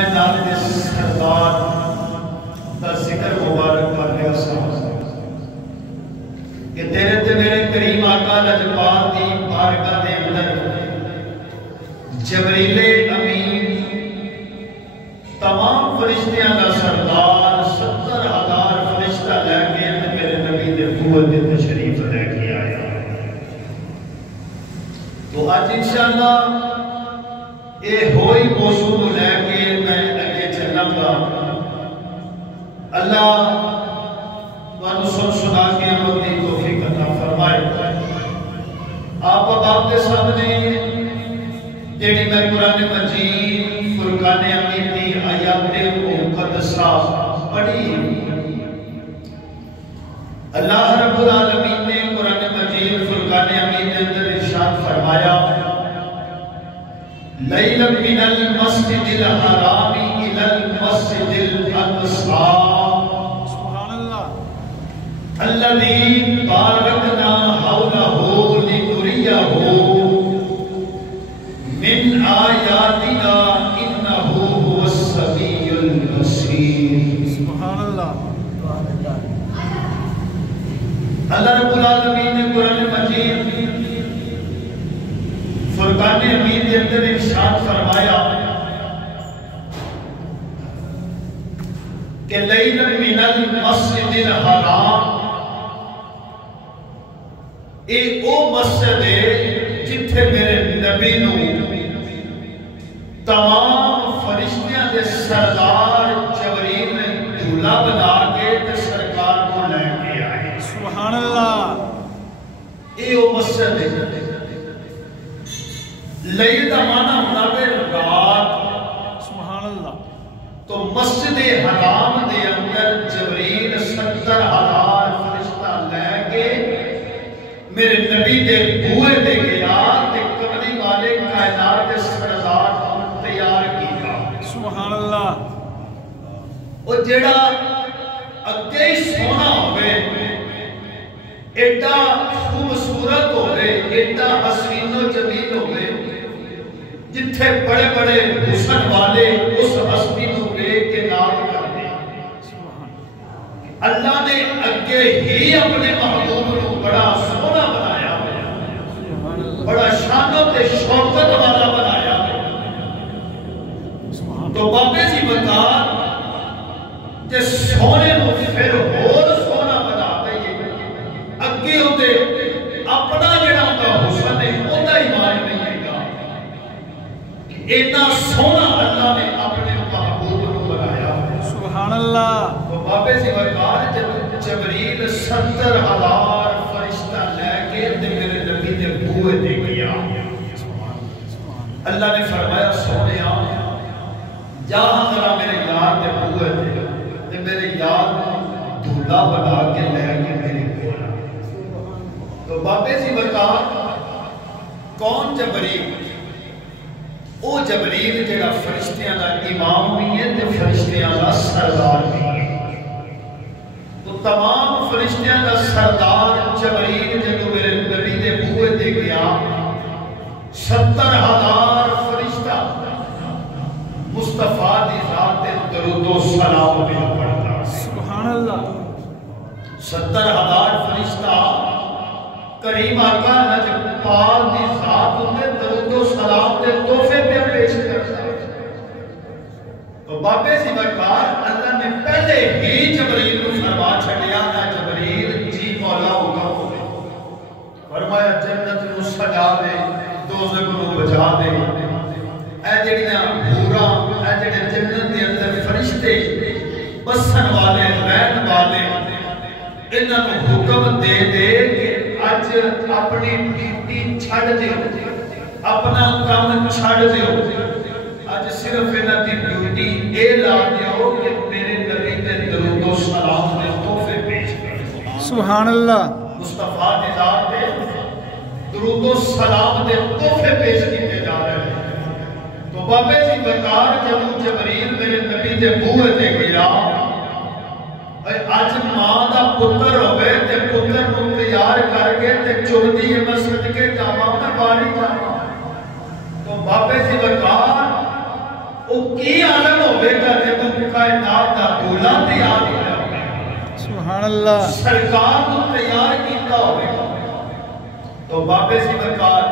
کائنات کے سردار کا ذکر مبارک کر رہے ہیں کہ تیرے تے میرے کریم آقا لجپال دی بارگاہ دے اندر جبریل امین تمام فرشتیاں کا سردار 70,000 فرشتہ لے کے میرے نبی دے بوئے دے تشریف لے کے آیا. تو آج انشاءاللہ یہ ہوئی موضوع لے کے میں اگے چلوں گا. اللہ وانو سنا کے عمل دی توفیق عطا فرمائے. آپ آپ کے سامنے جیڑی میں قرآن مجید فرقان حمید دی آیات مقدسہ پڑھی. اللہ رب العالمین نے قرآن مجید فرقان حمید کے اندر ارشاد فرمایا لیلا من المسجد الحرام الى المسجد الاقصى سبحان اللہ الذي باركنا حوله لنريه من آیاتنا انه هو السمیع البصیر. سبحان اللہ. اللہ رب العالمین نے قرآن مجید فرقان حمید کے اندر ارشاد فرمایا کہ لیلا من المسجد الحرام ایک او مسجد ہے جتھے میرے نبی نو تمام فرشتیاں دے سردار جبریل نے دھولا بنا کے تے سرکار کو لے کے آئے. سبحان اللہ. اے او مسجد ہے. لیل دا معنی ہوتا ہے رات. سبحان اللہ. تو مسجد حرام دے اندر جبریل 70,000 فرشتہ لے کے میرے نبی دے بوئے دے گیا تے کملی والے کائنات دے سردار تیار کیا. سبحان اللہ. وہ جڑا اگے ہی سونا ہوئے ایڈا خوبصورت ہوئے ایڈا حسین و جمیل ہوئے جتھے بڑے بڑے حسن والے اس ہستی کو لے کے نام کرتے. اللہ نے اگے ہی اپنے محبوب کو بڑا سونا بنایا بڑا شانوں تے شوکت والا بنایا. تو بابے جی بتا کہ سونے کو پھر اور سونا بنا دئیے اگے ہوتے اپنا جڑا ہوتا حسن ہے ہوتا ہی مان نہیں گا. اتنا سونا اللہ نے اپنے محبوب کو بنایا. سبحان اللہ. تو بابے جی بتا جبریل 70,000 فرشتہ لے کے میرے نبی دے بوئے دے گیا. اللہ نے فرمایا سونیا جہاں ذرا میرے یار دے بوئے دے تے میرے یار دھولا بنا کے لے کے میرے بولا. تو بابے جی بتا کون جبریل؟ او جبریل جڑا فرشتیاں دا امام بھی ہے تے فرشتیاں دا سردار بھی ہے. تو تمام فرشتیاں دا سردار جبریل جدو میرے نبی دے بوئے دے گیا 70,000 فرشتہ مصطفیٰ دی ذات درود و سلام بھی پڑھتا. سبحان اللہ. 70,000 فرشتہ کریم آقا لجپال دی ذات انہیں درود و سلام دے تحفے پہ پیش کرتا. تو بابے سی بکار اللہ نے پہلے ہی جبریل کو فرما چھڑیا نا جبریل جی مولا ہوگا ہوگا. فرمایا جنت نو سجا دے دوزخ نو بجا دے. اے جڑیاں بھورا اے جڑے جنت دے اندر فرشتے بسن والے رہن والے انہاں کو حکم دے دے کہ اج اپنی ڈیوٹی چھڑ دیو اپنا کام چھڑ دیو. اج صرف انہاں دی ڈیوٹی اے لا دیو کہ میرے نبی تے درود و سلام دے تحفے پیش کرو. سبحان اللہ. مصطفیٰ دی ذات دے درود و سلام دے تحفے پیش کیتے جا رہے ہیں. تو بابے جی بکار جب جبریل میرے نبی دے بوئے دے گیا آج ماں دا پتر ہوئے تے پتر کو تیار کر کے تے چوڑی ہے مسجد کے جامعہ میں باری جامعہ. تو بابے جی بکار وہ کی عالم ہوئے گا جب کائنات کا دولا تیار ہویا سبحان اللہ سرکار کو تیار کیتا ہوئے گا تو بابے سی بکار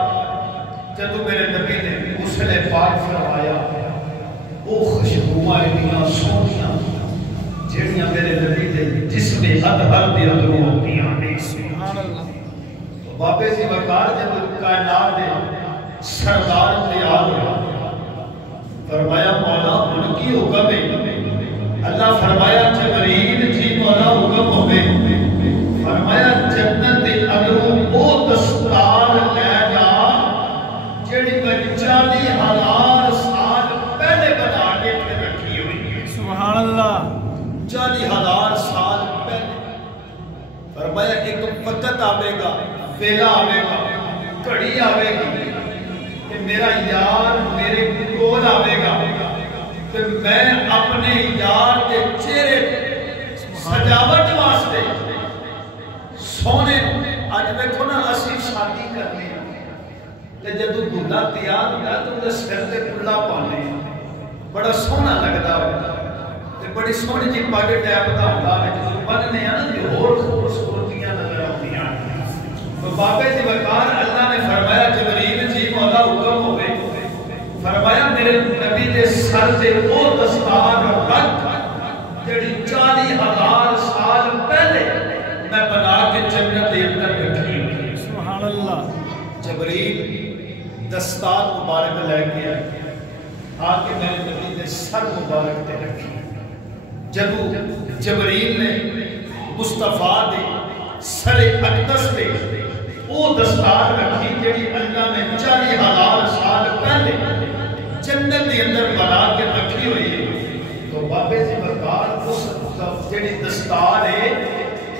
جدو میرے نبی نے غسل پاک فرمایا وہ خوشبوئیں اتنی سونیاں جڑیاں میرے نبی دے جسم اطہر دے اندروں ہوتی ہیں سبحان اللہ تو بابے سی بکار جب کائنات دے سردار تیار ہوا فرمایا مولا ان کی حکم ہے اللہ فرمایا جبریل جی مولا حکم ہوئے فرمایا جنت دے اندروں وہ دستار لے جا جڑی میں 40,000 سال پہلے بنا کے رکھی ہوئی ہے سبحان اللہ 40,000 سال پہلے فرمایا ایک وقت آوے گا ویلا آوے گا گھڑی آوے گی کہ میرا یار میرے کول آوے گا کہ میں اپنے یار کے چہرے سجاوٹ واسطے سونے آج دیکھو نا اسی شادی کرنی تے جدو دلہا تیار ہوتا تو وہ سر تے کھلا پانے بڑا سونا لگتا تے بڑی سونی جی پاگ ٹیپ دا ہوتا ہے جدو بننے ہیں نا جو اور خوبصورتیاں نظر آتی ہیں تو بابے جی وقار اللہ نے فرمایا جبریل جی مولا حکم ہوئے فرمایا میرے نبی دے سر تے وہ دستار رکھ جڑی 40,000 سال پہلے میں بنا کے جنت دے اندر رکھی ہوئی سبحان اللہ جبریل دستار مبارک لے کے آئے آکے میرے نبی دے سر مبارک تے رکھی جدو جبریل نے مصطفیٰ دے سر اقدس دے وہ دستار رکھی جڑی اللہ نے 40,000 سال پہلے جنت دے اندر بنا کے رکھی ہوئی ہے تو بابے سے برکار اس جڑی دستار ہے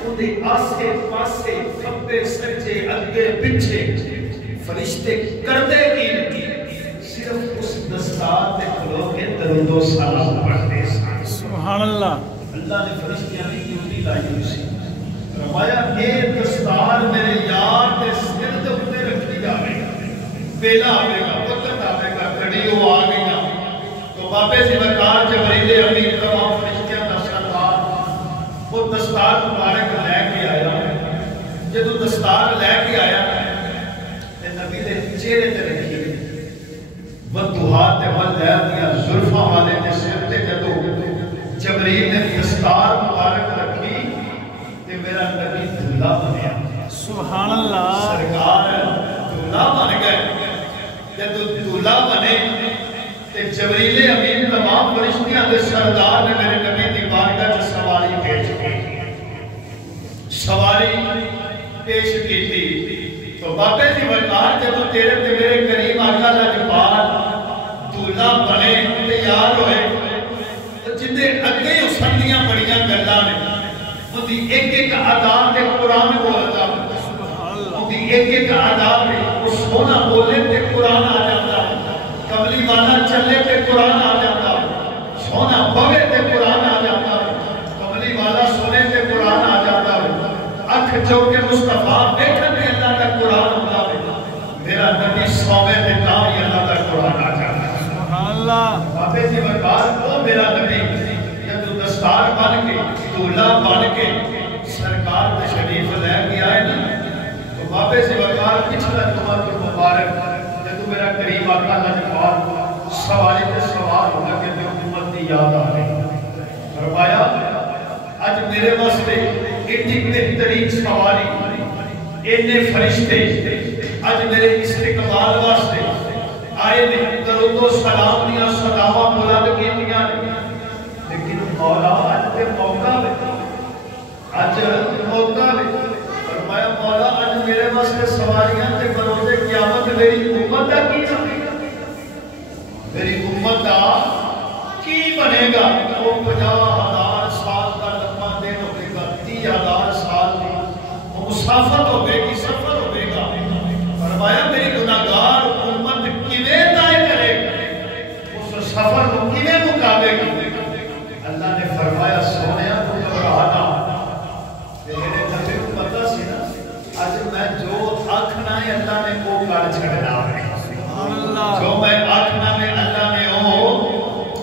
اندھے آسے پاسے کھبے سجے اگے پچھے فرشتے کردے کی صرف اس دستار دے کھلو کے درود و سلام پڑھتے ہیں سبحان اللہ اللہ نے فرشتیاں نہیں ڈیوٹی لائی ہوئی سی فرمایا یہ دستار میرے یار دے سر دے اوپر رکھی جاوے گا ویلا آوے گا وقت آوے گا گھڑی وہ آ گئی تو بابے سے وقار جبریل امین تمام فرشتیاں دا سردار وہ دستار مبارک لے کے آیا جدو دستار لے کے آیا تے نبی دے چہرے تے رکھی ودھوہا تے واللیل دیا زلفاں والے تے سر تے جدو جبریل نے دستار مبارک رکھی تے میرا نبی دھلا بنیا سبحان اللہ سرکار دھلا بن گئے جدو دھلا بنے تے جبریل امین تمام فرشتیاں دے سردار نے میرے نبی دی بارگاہ چ سواری پیش کی سواری پیش کی تھی تو بابے دی وقار جدو تیرے تے میرے کریم آقا لاجپال دھلا بنے تیار ہوئے جندے اگے اسندیاں بڑیاں گلاں نے اندھی ایک ایک آداب دے قرآن بولتا اندھی ایک ایک آداب دے وہ سونا بولے تے قرآن آ جاتا قبلی والا چلے تے قرآن آ جاتا سونا بوے تے قرآن آ جاتا قبلی والا سونے تے قرآن آ جاتا اکھ چوکے مصطفیٰ دیکھنے میں اللہ کا قرآن ہوتا میرا نبی سوے تے تاہی اللہ کا قرآن آ جاتا سبحان اللہ بابے جی وقار وہ میرا نبی جب دستار بن کے دولہ بن کے سرکار دے شریف لے کے آئے نا تو بابے جی وقار پچھلا جمعہ مبارک جب میرا قریب آقا لاجپال سواری تے سوار ہونا کہ جو حکومت دی یاد آ رہی فرمایا آج میرے واسطے اتنی بہترین سواری اتنے فرشتے آج میرے استقبال واسطے آئے نے درود و سلام دیا صداوہ بلند کیتیاں لیکن مولا آج پہ موقع ہے آج موقع ہے فرمایا مولا آج میرے واسطے سواریاں تے بروز قیامت میری امت دا کی جانے گا میری امت دا کی بنے گا وہ 50,000 سال کا لمبا دن ہوئے گا 30,000 سال دی وہ مسافت ہوئے گی سفر ہوئے گا فرمایا میری گناہگار امت کیویں طے کرے اس سفر کو کیویں مکابے گی اللہ نے فرمایا سونیا تو گھبرانا میرے نبی کو پتہ سی نا آج میں جو آکھنا ہے اللہ نے وہ کر چھڑنا ہے جو میں آکھنا ہے اللہ نے وہ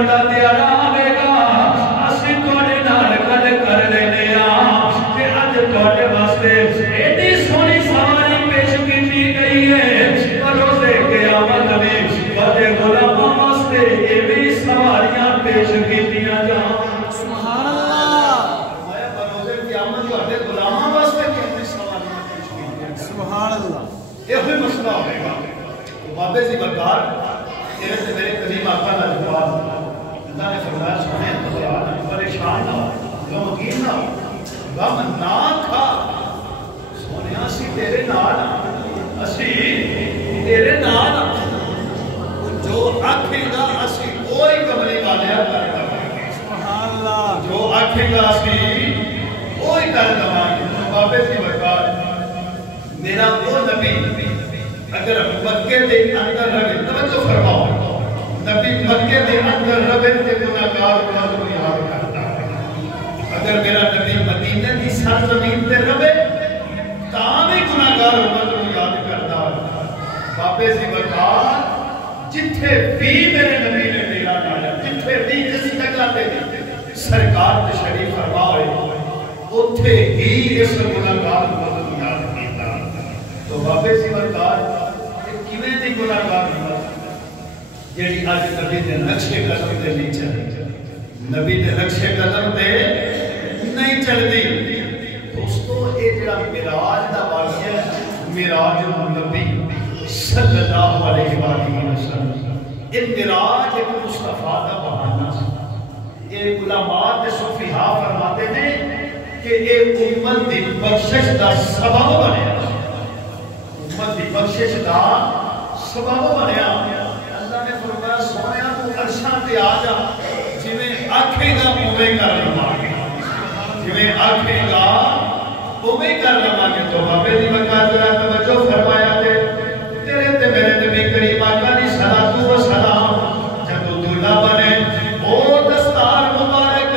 قیامت دا دیارہ آوے گا اسی توڑے نال کل کر لینے کہ اج توڑے واسطے ایڈی سونی سواری پیش کی گئی ہے روزے قیامت میں وڈے غلاماں واسطے یہ بھی سواریاں پیش کیتیاں جان سبحان اللہ میں روزے قیامت وڈے غلاماں واسطے کتنی سواریاں پیش کیتیاں سبحان اللہ یہ ہوئی مسئلہ ہوئے گا بابے سی برکار تیرے سے میرے قدیم آقا کا جواب اللہ نے فرمایا سنے پریشان نہ ہو غمگین نہ ہو غم نہ کھا سونے اسی تیرے نال اسی تیرے نال جو آکھے گا اسی کوئی کملی والے کر دواں سبحان اللہ جو آکھے گا اسی کوئی کر دواں بابے سی برکار میرا وہ نبی اگر مکے دے اندر رہے توجہ فرماؤ نبی مکے دے اندر رہے تے گناہگار اللہ کو یاد کرتا ہے اگر میرا نبی مدینے دی سرزمین تے رہے تاں بھی گناہگار اللہ کو یاد کرتا ہے بابے سی برکار جتھے بھی میرے نبی نے میرا ڈالا جتھے بھی جس جگہ تے سرکار تشریف فرما ہوئے اتھے ہی اس گناہگار اللہ کو یاد کیتا تو بابے سی برکار کیویں دی گناہگار ہوندا جیڑی اج نبی دے نقشے قدم تے نہیں چلدی نبی دے نقشے قدم تے نہیں چلدی دوستو اے جڑا معراج دا واقعہ ہے معراج النبی صلی اللہ علیہ وآلہ وسلم اے معراج ایک مصطفیٰ دا بہانہ سی اے علماء تے صوفیاء فرماتے ہیں کہ اے امت دی بخشش دا سبب بنیا امت دی بخشش دا سبب بنیا اللہ نے فرمایا سونیا تو عرشاں تے آ جا جویں آکھے گا اوویں کر لواں گے جویں آکھے گا اوویں کر لواں گے تو بابے دی برکات ذرا توجہ فرمایا تے تیرے تے میرے نبی کریم آقا دی صلاۃ و سلام جدوں دلہا بنے او دستار مبارک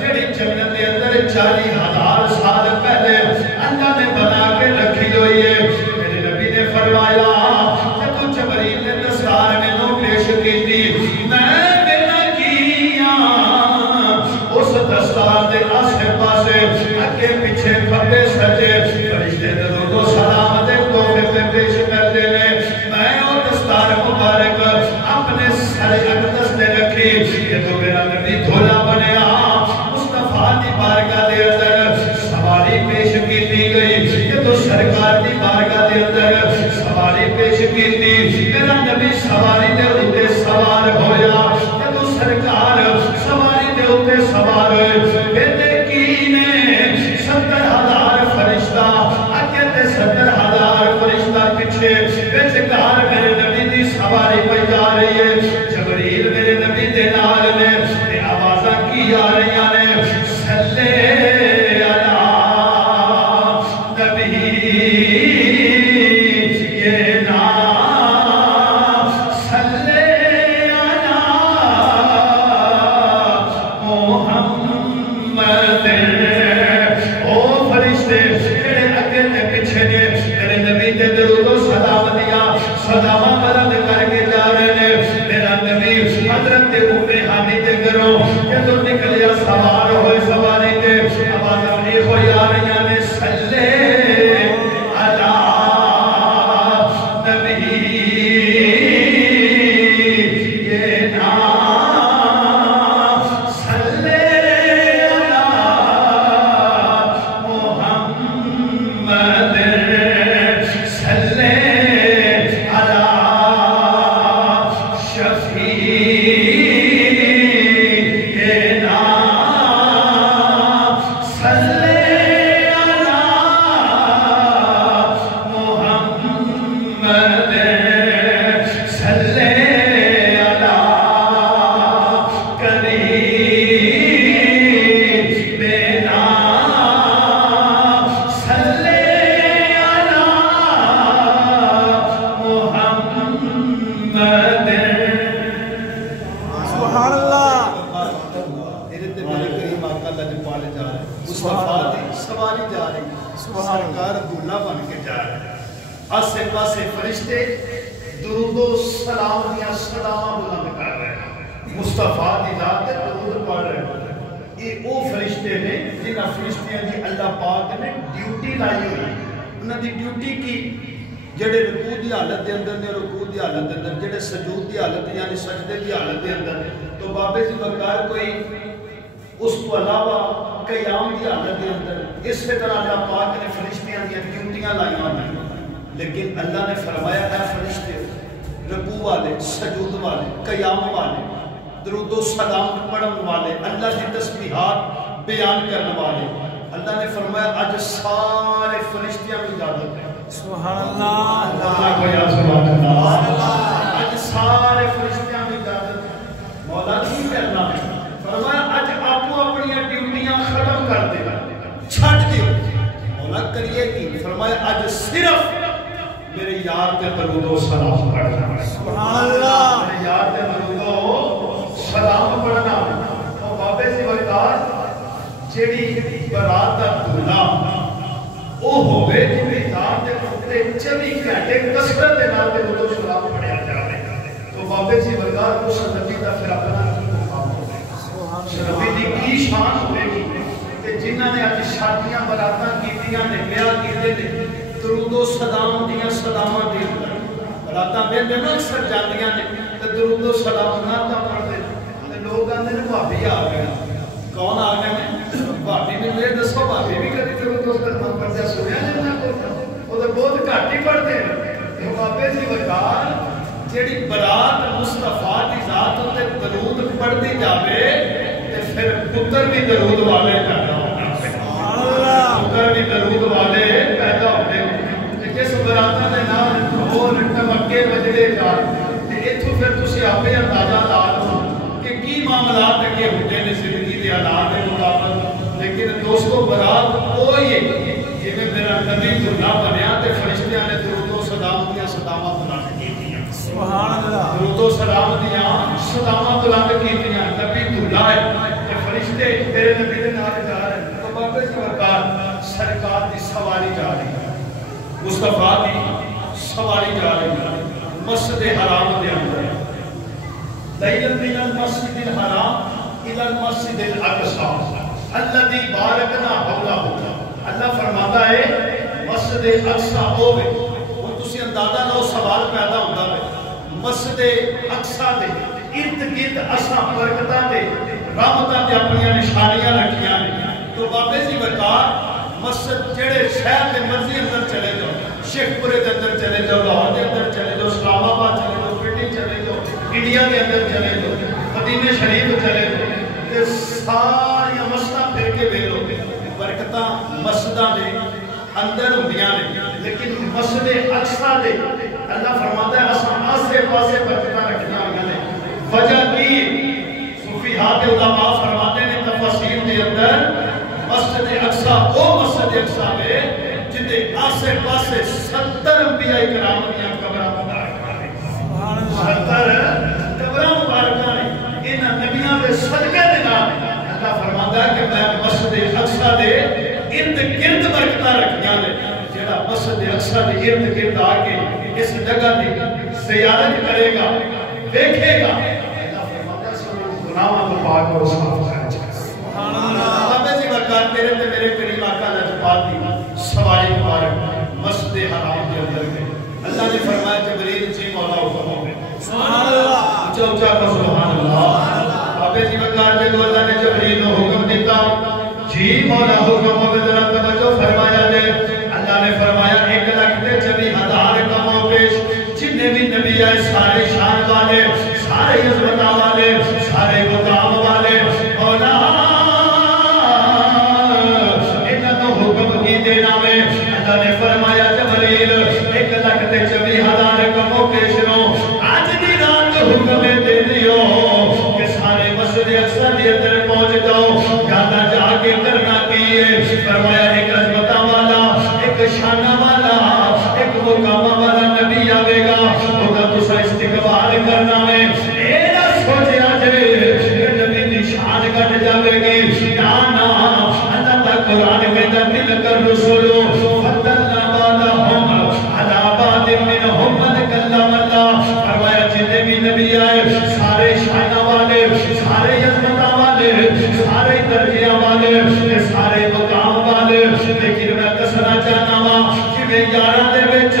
جڑی جنت دے اندر 40,000 سال پہلے اللہ نے بنا کے رکھی ہوئی ہے میرے نبی نے فرمایا کہ تو جبریل نے دستار میں نو پیش کی تھی میں بنا کیا اس دستار دے آسے پاسے اگے پیچھے کھبے سجے فرشتے درود و سلام دے تحفے پہ پیش کر دینے میں وہ دستار مبارک اپنے سر اقدس نے رکھی کہ تو میرا نبی دھولا بنیا مصطفیٰ دی بارگاہ دے اندر سواری پیش کی دی گئی کہ تو سرکار دی بارگاہ دے اندر سواری پیش کی دی میرا نبی سواری دے اتے سوار ہویا کہ تو سرکار سواری دے اتے سوار ہوئے بیٹے کینے 70,000 فرشتہ آگے تے 70,000 فرشتہ پیچھے بیچکار میرے نبی دی سواری پہ جا رہی ہے جبریل میرے نبی دے نال نے آوازاں کی آ رہی ہیں صلی علی نبی یہ نام صلی علی محمد او فرشتے جڑے اگے تے پیچھے نے میرے نبی تے درود و سلام دیا صداواں بلند کر کے جا رہے ہیں میرا نبی حضرت ام ہانی تے گھروں کہ تو نکلیا سوار ہوئے سواری تے آوازاں اے ہوئی آ رہی ہیں صلی علی نبی یہ نام صلی علی محمد صلی علی شفیع یہ نام صلی علی محمد صلی علی قریب نام صلی علی محمد سبحان اللہ میرے تے میرے کریم آقا اللہ جو پالے جا رہے ہیں مصطفیٰ دی سواری جا رہی ہے سرکار دلہا بن کے جا رہے ہیں آسے پاسے فرشتے درود و سلام دیا صداواں بلند کر رہے ہیں مصطفیٰ دی ذات درود پڑھ رہے ہیں. یہ وہ فرشتے نے جنہاں فرشتیاں دی اللہ پاک نے ڈیوٹی لائی ہوئی. انہاں دی ڈیوٹی کی جڑے رکوع دی حالت دے اندر نے رکوع دی حالت دے اندر، جڑے سجود دی حالت یعنی سجدے دی حالت دے اندر. تو بابے جی وقار کوئی اس کو علاوہ قیام دی حالت دے اندر اس طرح اللہ پاک نے فرشتیاں دی ڈیوٹیاں لائیاں ہیں. لیکن اللہ نے فرمایا اے فرشتے رکوع والے، سجود والے، قیام والے، درود و سلام پڑھن والے، اللہ کی تسبیحات بیان کرنے والے، اللہ نے فرمایا آج سارے فرشتیاں کو اجازت ہے. سبحان اللہ. اللہ کو یا سبحان اللہ. آج سارے فرشتیاں کو اجازت ہے. مولا کی کرنا ہے. فرمایا آج آپ اپنی ڈیوٹیاں ختم کر دے چھٹ دیو. مولا کریے کی؟ فرمایا آج صرف میرے یار تے درود و سلام پڑھنا ہے. سبحان اللہ. میرے یار تے درود و سلام پڑھنا. اور بابے سے وقار جیڑی برات دا دھولا او ہوئے جنہی یار تے پکڑے 24 گھنٹے کسرت دے نال درود و سلام پڑھیا جاوے. تو بابے سے وقار اس نبی دا پھر اپنا کی مقام ہوئے، نبی دی کی شان ہوئے گی. تے جنہاں نے آج شادیاں براتاں کیتیاں نے بیاہ کیتے نے درود و سلام دیاں سلاماں دے براتاں بیندے نا اکثر جاندیاں نے تے درود و سلام نہ تا پڑھتے تے لوگ آندے نے بھابی آ گئے. کون آ گئے نے؟ بھابی نے یہ دسو بھابی بھی کدی درود و سلام پڑھدے سنیا جے نہ او تے بہت گھٹ ہی پڑھدے ہیں. بابے جی وقار جیڑی برات مصطفیٰ دی ذات تے درود پڑھدی جاوے تے پھر پتر بھی درود والے پیدا ہونا. سبحان اللہ. پتر بھی درود والے پیدا ہونے. جس براتاں دے نال ڈھول ٹمکے وجدے جان تے ایتھوں پھر تسی آپے اندازہ لا لو کہ کی معاملات اگے ہوندے نے زندگی دے حالات دے مطابق. لیکن دوستو برات وہی ہے جویں میرا نبی دلہا بنیا تے فرشتیاں نے درود و سلام دیاں سلاماں بلند کیتیاں. سبحان اللہ. درود و سلام دیاں سلاماں بلند کیتیاں. نبی دلہا ہے تے فرشتے تیرے نبی دے نال جا رہے ہیں. تو بابے جی وقار سرکار دی سواری جا رہی ہے، مصطفیٰ دی سواری جا رہی ہے مسجد حرام دے اندر. لیلا من المسجد الحرام الى المسجد الاقصى الذي بارکنا حولہ. اللہ فرماتا ہے مسجد اقصی ہوے. ہن تسی اندازہ لو سوال پیدا ہوندا ہے مسجد اقصی دے ارد گرد اساں برکتاں دے رحمتاں دے اپنی نشانیاں رکھیاں نے. تو بابے جی وقار مسجد جڑے شہر دے مرضی اندر چلے جاؤ، شیخ پورے دے اندر چلے جاؤ، لاہور دے اندر چلے جاؤ، اسلام آباد چلے جاؤ، پنڈی چلے جاؤ، انڈیا دے اندر چلے جاؤ، مدینے شریف چلے جاؤ تے ساری مسجداں پھر کے ویلو برکتاں مسجداں دے اندر ہوندیاں نے. لیکن مسجد اقصی دے اللہ فرماتا ہے اساں آسے پاسے برکتاں رکھیاں ہوئیاں نے. وجہ کی صوفیات علماء فرماتے ہیں تفسیر دے اندر مسجد اقصی وہ مسجد اقصی ہے جتے آسے پاسے 70 انبیاء کرام دیاں قبراں مبارکاں نے. 70 قبراں مبارکاں نے. انہاں نبیاں دے صدقے دے نال اللہ فرماتا ہے کہ میں مسجد اقصی دے ارد گرد برکتاں رکھیاں نے. جڑا مسجد اقصی دے ارد گرد آ کے اس جگہ دی زیارت کرے گا دیکھے گا اللہ فرماتا ہے سب گناہاں تو پاک اور صاف ہے. سبحان اللہ. بابے جی وقار تیرے تے میرے کریم آقا لجپال دی سواری مبارک مسجد حرام کے اندر گئے. اللہ نے فرمایا جبریل جی مولا حکم ہو گئے. سبحان اللہ. اونچا اونچا کہو سبحان اللہ. بابے جی وقار جب اللہ نے جبریل کو حکم دیتا جی مولا حکم ہو گئے ذرا توجہ فرمایا دے. اللہ نے فرمایا 1,24,000 کموں پیش جتنے بھی نبی آئے سارے شان والے، سارے عظمت والے، سارے مقام والے مولا دینا میں. اللہ نے فرمایا جبریل 1,24,000 کا موقع شروع آج دی رات حکم دے دیو کہ سارے مسجد اقصی دے اندر پہنچ جاؤ. جانا جا کے کرنا کیے. فرمایا ایک عظمت والا، ایک شانہ والا، ایک مقام والا نبی آوے گا. ہوگا تو سا استقبال کرنا میں اے نہ سوچیا جے نبی دی شان کٹ جاوے گی. نانا قرآن میں تلک الرسول فضلنا بعضهم على بعض منهم وچ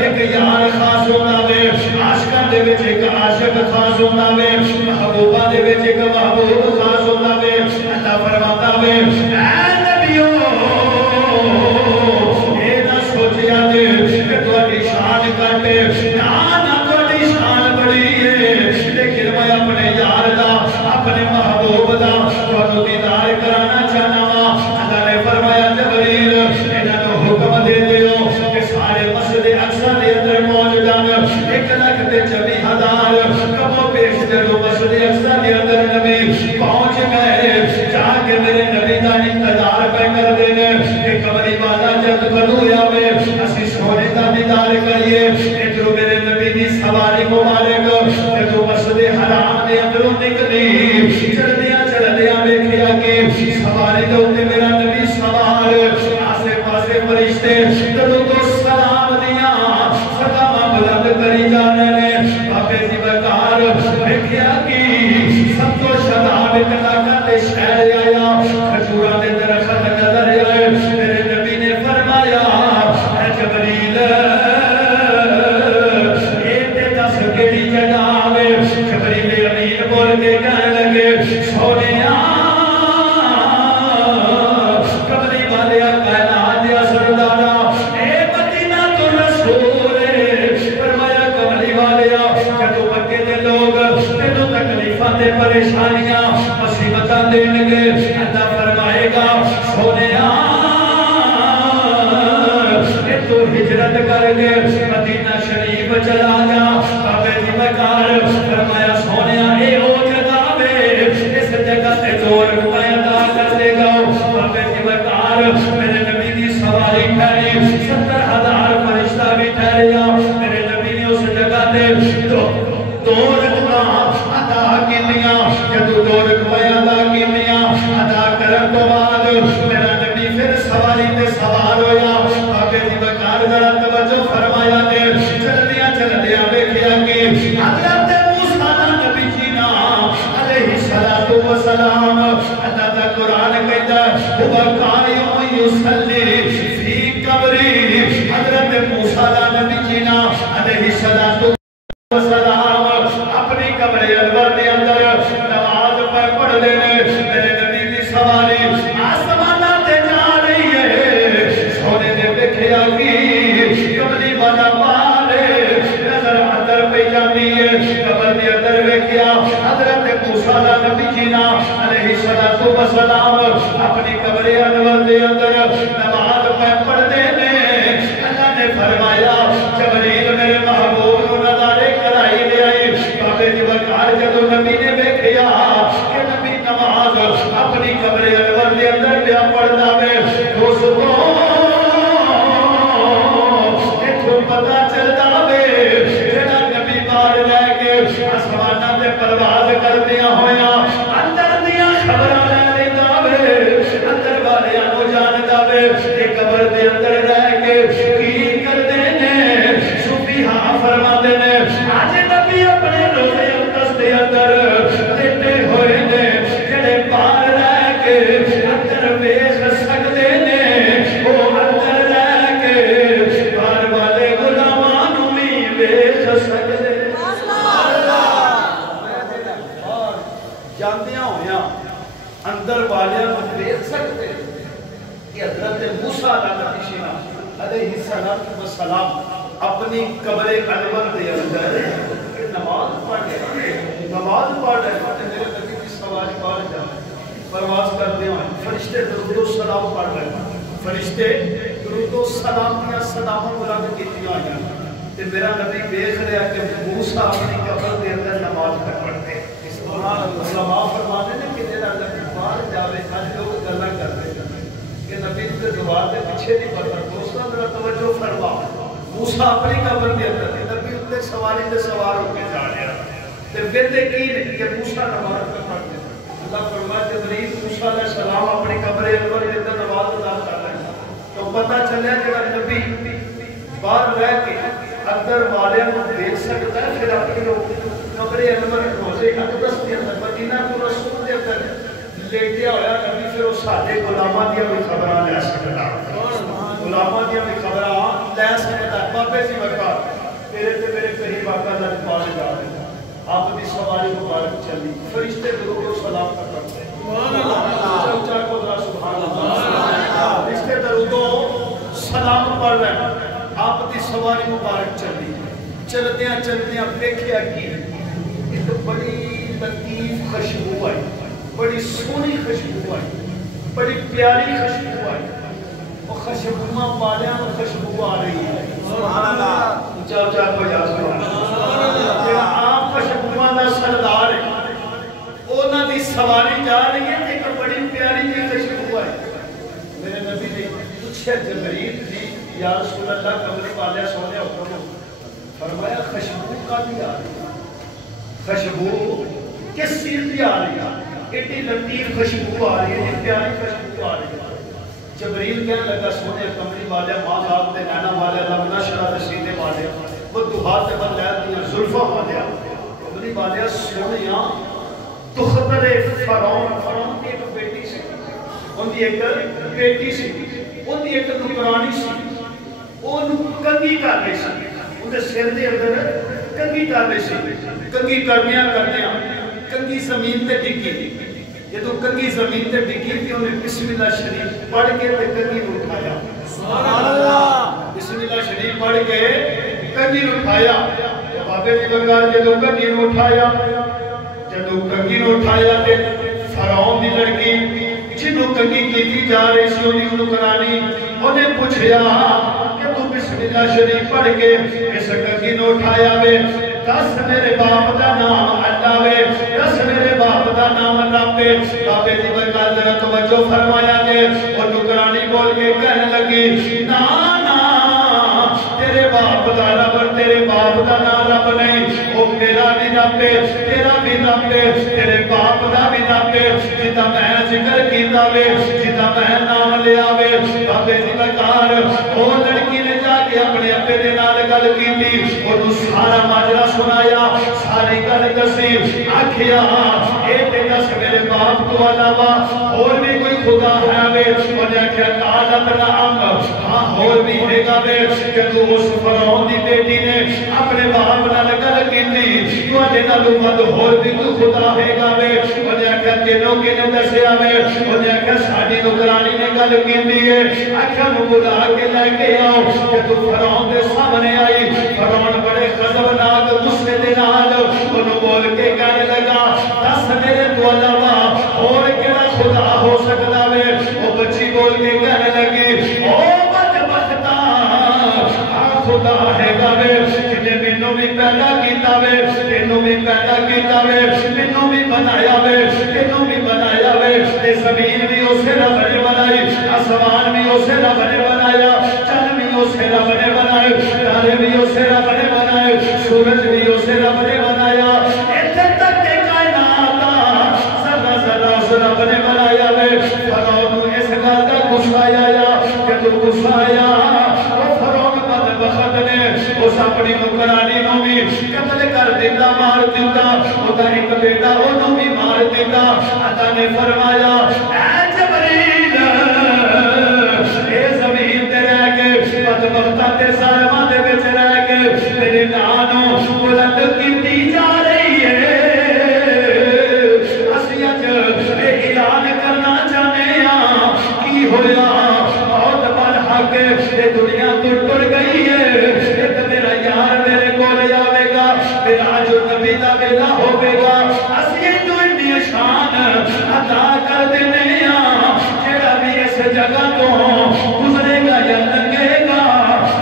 ایک یار خاص ہوتا وے عاشقاں دے وچ ایک عاشق خاص ہوتا وے محبوباں دے وچ ایک محبوب خاص ہوتا وے اللہ فرماتا وے اے نبیو اے نہ سوچیا جے کہ تہاڈی شان کٹے نہ تہاڈی شان بڑی ہے لیکن میں اپنے یار دا اپنے محبوب دا تہاڈو دیدار کرانا چاہنا وا اللہ نے فرمایا جبریل انہاں نوں حکم دے دیو کہ سارے مسجد اقصی دے اندر موجودان 1,24,000 کبو پیش جدو مسجد اقصی دے اندر نبی پہنچ گئے جا کے میرے نبی دا انتظار پہ کر دینے کہ قبری والا جد کدو آوے اسی سونے دا دیدار کریے ادھر میرے نبی دی سواری مبارک جدو مسجد حرام دے اندروں نکلی چلدیاں ویکھیا کہ سواری دے اوتے میرا نبی سوار آسے پاسے فرشتے جدو تو سلام دیاں سلام بلند کری جانے نے بابے دی بکار ویکھیا کہ سب تو شداب کتا کرتے شہر آیا کھجورہ دے درخت نظر آئے میرے نبی نے فرمایا اے جبریل اے تے دس کیڑی جگہ آوے جبریل امین بول کے کہنے لگے سونیا قبری والے کائنات یا سردارا اے مدینہ تو رسول فرمایا قبری والے جدو مکے دے لوگ تینوں تکلیفاں تے پریشانیاں مصیبتاں دین گے اللہ فرمائے گا سونیا اے تو ہجرت کر کے مدینہ شریف چلا جا بابے دی بکار فرمایا سونیا اے او جگہ وے اس جگہ تے 2 روپے ادا کر دے گا بابے دی بکار میرے نبی دی سواری ٹھہری 70,000 فرشتہ بھی ٹھہریا میرے نبی نے اس جگہ تے 2 رقمہ ادا کیتیاں جدو 2 رقمہ ادا کیتیاں ادا کرن تو بعد میرا نبی پھر سواری تے سوار ہویا بابے دی بکار ذرا توجہ فرمایا تے چلدیاں ویکھیا کہ حضرت موسیٰ نبی جی نا علیہ السلام اللہ دا قرآن کہتا ہے وہ قائم یصلی فی قبری حضرت موسیٰ نبی جی نا علیہ السلام اپنی قبر انور دے اندر نماز پڑھ لینے میرے نبی دی سواری آسمانہ تے جا رہی ہے سونے دے ویکھیا کہ قبری والا مالے نظر اندر پہ جاتی ہے قبر دے اندر ویکھیا حضرت موسیٰ نبی جی نا علیہ السلام اپنی قبر انور دے اندر نماز پڑھ دینے اللہ نے فرمایا جبریل میرے محبوب نو نظارے کرائی لے آئی بابے دی بکار جدو نبی نے ویکھیا کہ نبی نماز اپنی قبر انور دے اندر پیا پڑھدا وے دوستو ایتھوں پتہ چلدا وے جڑا نبی بار لے کے آسماناں تے پرواز کردیاں ہویاں اندر دیاں خبراں لے لیندا وے اندر والیاں نو جاندا وے تے قبر دے اندر رہ کے کی کردے نے صوفی ہاں فرماندے نے اج نبی اپنے روزے اقدس دے اندر لیٹے ہوئے نے جڑے باہر رہ کے اندر ویکھ سکدے نے او اندر رہ کے باہر والے غلاماں نوں وی ویکھ سکدے جاندیاں ہویاں اندر والیاں نوں ویکھ سکدے کہ حضرت موسیٰ علیہ السلام اپنی قبر انور دے اندر نماز پڑھ رہے میرے نبی کی سواری باہر جا پرواز کرتے ہیں فرشتے درود و سلام پڑھ رہے ہیں فرشتے درود و سلام دیا سلاماں بلند کیتیاں ہوئیاں تے میرا نبی دیکھ رہا کہ موسیٰ اپنی قبر دے اندر نماز پڑھتے علماء فرماتے ہیں کہ جڑا نبی باہر جاوے اج لوگ گلاں کرتے ہیں کہ نبی تے دعا دے پیچھے نہیں پتہ دوستاں ذرا توجہ فرما موسیٰ اپنی قبر دے اندر نبی اتنے سواری تے سوار ہو کے جا رہا تے ویندے کی نہیں کہ موسیٰ نماز پڑھتے اللہ فرمایا جبریل موسیٰ علیہ السلام اپنی قبر انور دے اندر نماز ادا کر رہے ہیں تو پتہ چلیا جڑا نبی باہر رہ کے اندر والے کو دیکھ سکتا ہے پھر اپنی قبر انور روزے اقدس دے اندر مدینہ کو رسول دے اندر لیٹیا ہویا نبی پھر وہ سارے غلاماں دیا بھی خبراں لے سکتا غلاماں دیا بھی خبراں لے سکتا کہتا ہے بابے سی وقار تیرے تے میرے قریب آقا لج پال جا رہے ہیں آپ کی سواری مبارک چلی فرشتے درود و سلام کا کرتے ہیں اونچا کو ذرا سبحان اللہ فرشتے درود و سلام پڑھ رہے ہیں آپ کی سواری مبارک چلی چلدیاں دیکھیا کی ایک بڑی لطیف خوشبو آئی بڑی سونی خوشبو آئی بڑی پیاری خوشبو آئی وہ خوشبو والیاں میں خوشبو آ رہی ہے سبحان اللہ اونچا کو یا سبحان اللہ یہ عام خوشبو دا سردار ہے انہاں دی سواری جا رہی ہے ایک بڑی پیاری جی خوشبو آئی میرے نبی نے پوچھا جبرائیل جی یا رسول اللہ کملی والے سونے حکم فرمایا خوشبو کا بھی آ رہی ہے خوشبو کس چیز کی آ رہی ہے اتنی لطیف خوشبو آ رہی ہے پیاری خوشبو آ رہی ہے جبرائیل کہنے لگا سونے کملی والے ماں باپ دے نانا والے اللہ نشرہ سینے والے وہ دہات بن لے دیا زلفہ والے کملی والے سونیاں تخبر فرعون کی ایک بیٹی سی ان دی ایک بیٹی سی ان دی ایک نکرانی سی وہ کنگی کر رہی سی ان دے سر دے اندر کنگی کر رہی سی کنگی کرنیاں کنگی زمین تے ڈگی یہ تو کنگی زمین تے ڈگی تھی انہیں بسم اللہ شریف پڑھ کے تے کنگی اٹھایا سبحان اللہ بسم اللہ شریف پڑھ کے کنگی اٹھایا بابے جی بغار جدو کنگی اٹھایا جدو کنگی اٹھایا تے فرعون دی لڑکی جنہوں کنگی کی جا رہی سی انہیں نکرانی انہیں پوچھیا کہ تو بسم اللہ شریف پڑھ کے اس کنگی نو اٹھایا بے دس میرے باپ دا نام اللہ وے دس میرے باپ دا نام اللہ پہ بابے دی بغار ذرا توجہ فرمایا کہ وہ نکرانی بول کے کہنے لگی نانا تیرے باپ دا رب تیرے باپ دا نام رب نہیں وہ میرا بھی رب ہے تیرا بھی رب ہے تیرے باپ دا بھی رب ہے جتا میں ذکر کیتا وے جتا میں نام لیا وے بابے دی بغار وہ لڑکی نے جا کے اپنے اپنے دے نال گل کیتی اور سارا ماجرا سنایا ساری گل دسی آکھیا اے تے دس میرے باپ تو علاوہ اور بھی کوئی خدا ہے وے انہیں آکھیا قالت نعم ہاں اور بھی ہے گا وے کہ تو اس فرعون دی بیٹی نے اپنے باپ نال گل کیتی تو اڈے نال ود اور بھی کوئی خدا ہے گا وے انہیں آکھیا تینوں کنے دسیا وے انہیں آکھیا ساڈی نوکرانی نے گل کیتی ہے آکھیا نو بلا کے لے کے آؤ کہ تو فرعون دے سامنے آئی فرعون بڑے غضبناک غصے دے نال انہوں بول کے کہنے لگا دس میرے تو علاوہ اور کیڑا خدا ہو سکتا وے وہ بچی بول کے کہنے لگی او بدبختا خدا ہے گا وے جنہیں مینوں بھی پیدا کیتا وے تینوں بھی پیدا کیتا وے مینوں بھی بنایا وے تینوں بھی بنایا وے اے زمین بھی اسے رب نے بنائی آسمان بھی اسے رب نے بنایا چند بھی اسے رب نے بنائے تارے بھی اسے رب نے بنائے سورج بھی اسے رب نے بنایا اتنے تک کے کائنات ذرہ ذرہ اس رب نے بنایا وے فرعون اس گل کا غصہ آیا کہ تو غصہ آیا وہ فرعون بدبخت نے اس اپنی نوکرانی نو بھی قتل کر دیتا مار دیتا وہ ایک بیٹا انہوں بھی مار دیتا اللہ نے فرمایا اے جبریل اے زمین تے رہ کے بدبختہ تے ظالمہ دے وچ رہ کے میرے نانوں بلند کیتی جا رہی ہے اسی اج اعلان کرنا چاہتے ہیں کی ہویا بہت بڑا حق یہ دنیا تو ٹر گئی ہے ایک میرا یار میرے کول آوے گا میرا جو نبی دا بیٹا ہوے گا اسی جو اتنی شان عطا کر دینے ہیں جیڑا بھی اس جگہ تو گزرے گا یا لگے گا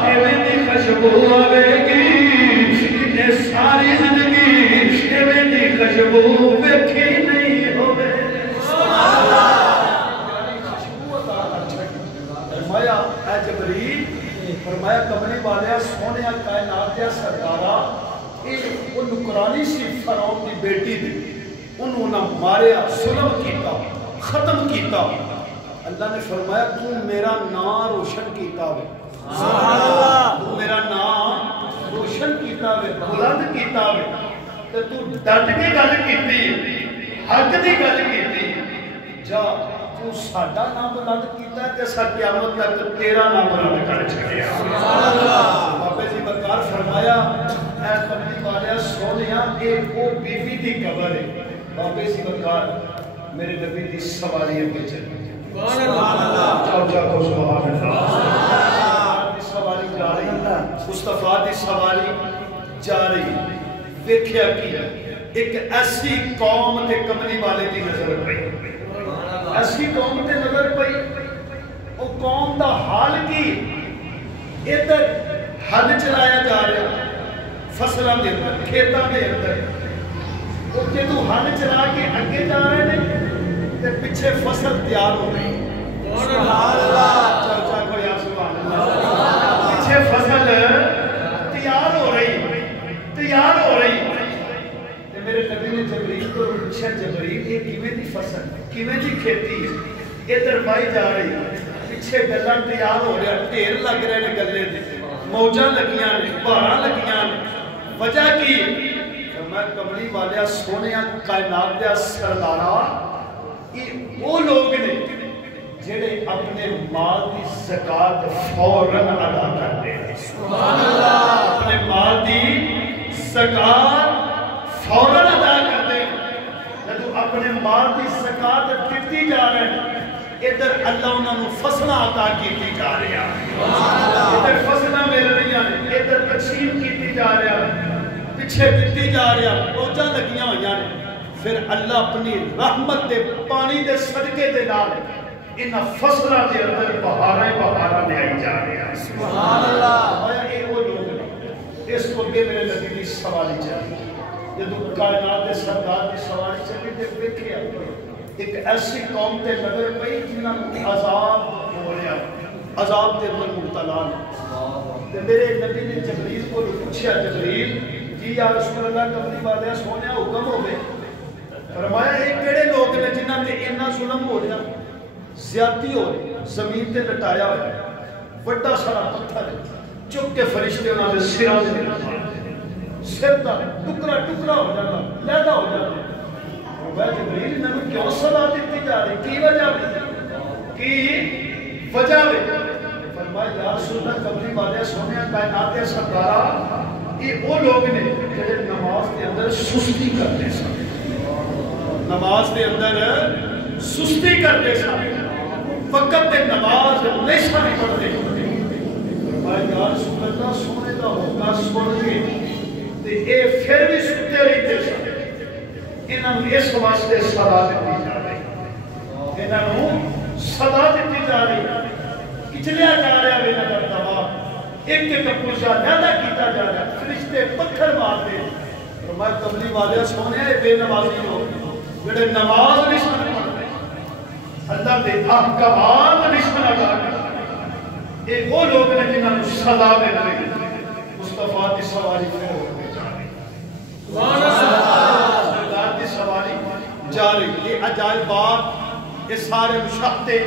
اے میری خوشبو آوے گی کہ ساری زندگی اے میری خوشبو ویکھی نہیں ہوے فرمایا اے جبریل فرمایا کملی والے سونے کائنات دے سردارا وہ نکرانی سی فرعون دی بیٹی دی انہوں نے ماریا ظلم کیتا ختم کیتا اللہ نے فرمایا تو میرا نام روشن کیتا ہوئے سبحان اللہ تو میرا نام روشن کیتا ہوئے بلند کیتا ہوئے تو ڈٹ کے گل کیتی حق دی گل کیتی جا تو ساڈا نام بلند کیتا ہے تے سا قیامت تک تیرا نام بلند کر چھڑیا سبحان اللہ یہ وہ بیوی دی قبر ہے بابے سی وقار میرے نبی دی سواری اگے چلی سبحان اللہ چاو چاو کو سبحان اللہ دی سواری جا رہی مصطفیٰ دی سواری جا رہی دیکھیا کی ایک ایسی قوم تے کملی والے دی نظر پئی ایسی قوم تے نظر پئی وہ قوم دا حال کی ادھر حل چلایا جا رہا فصلوں کے اندر کھیتوں کے اندر وہ جدو حل چلا کے اگے جا رہے ہیں تے پیچھے فصل تیار ہو رہی سبحان اللہ چاچا کو یا سبحان اللہ پیچھے فصل تیار ہو رہی تے میرے نبی نے جبریل کو پوچھا جبریل یہ کیویں دی فصل کیویں دی کھیتی ہے ادھر بائی جا رہی پیچھے گلاں تیار ہو رہا ڈھیر لگ رہے نے گلے دے موجاں لگیاں نے بہاراں لگیاں نے وجہ کی میں کملی والیا سونیا کائنات دیا سردارا یہ وہ لوگ نے جڑے اپنے مال دی زکات فوراً ادا کرتے ہیں سبحان اللہ اپنے مال دی زکات فوراً ادا کرتے ہیں جب اپنے مال دی زکات دیتی جا رہے ہیں ادھر اللہ انہوں نے فصلہ عطا کیتی جا رہی ہیں ادھر فصلہ مل رہی ہیں ادھر تقسیم کیتی جا رہی ہیں پیچھے دیتی جا رہی ہیں پوچھا لگیاں ہوئی ہیں پھر اللہ اپنی رحمت دے پانی دے صدقے دے نال ان فصلہ دے اندر بہاریں لے آئی جا رہی ہیں سبحان اللہ آیا اے وہ لوگ ہیں اس کو کہ میرے نبی دی سوالی چاہیے جدو کائنات دے سردار دی سوالی چاہیے تے دیکھے ایک ایسی قوم تے نظر پئی جنہاں کو عذاب ہو رہا عذاب دے اندر مبتلا تے میرے نبی نے جبریل کو پوچھا جبریل جی یا رسول اللہ کملی والے سونیا حکم ہوئے فرمایا یہ کیڑے لوگ نے جنہاں تے اتنا ظلم ہو رہا زیادتی ہو رہی زمین تے لٹایا ہوا بڑا سارا پتھر چک کے فرشتے انہاں دے سراں دے سر دا ٹکڑا ٹکڑا ہو جاتا لیدا ہو جاتا جبریل انہوں نے کیوں صلاح دیتی جا رہی کی وجہ کی وجہ فرمایا یا رسول اللہ قبری والے سونے کائنات سردارا یہ وہ لوگ نے جڑے نماز کے اندر سستی کرتے سن نماز کے اندر سستی کرتے سن وقت تے نماز نہیں سن پڑھتے فرمایا یا رسول اللہ سونے دا حکم سن کے تے اے پھر بھی ستے رہتے سن انہوں نے اس واسطے صدا دیتی جا رہی انہوں نے صدا دیتی جا رہی کچلیا جا رہا ہے نظر دماغ ایک ایک پرشا نیادہ کیتا جا رہا ہے فرشتے پتھر مارتے فرمایا کملی والے سونے ہیں بے نمازی لوگ جڑے نماز نہیں سن پڑھتے اللہ دے احکامات نہیں سن ادا کرتے یہ وہ لوگ ہیں جنہوں نے صدا دے رہے مصطفیٰ کی سواری پھر ہوتے جا رہی سبحان اللہ دی سواری جا رہی یہ عجائبات یہ سارے مشاہدے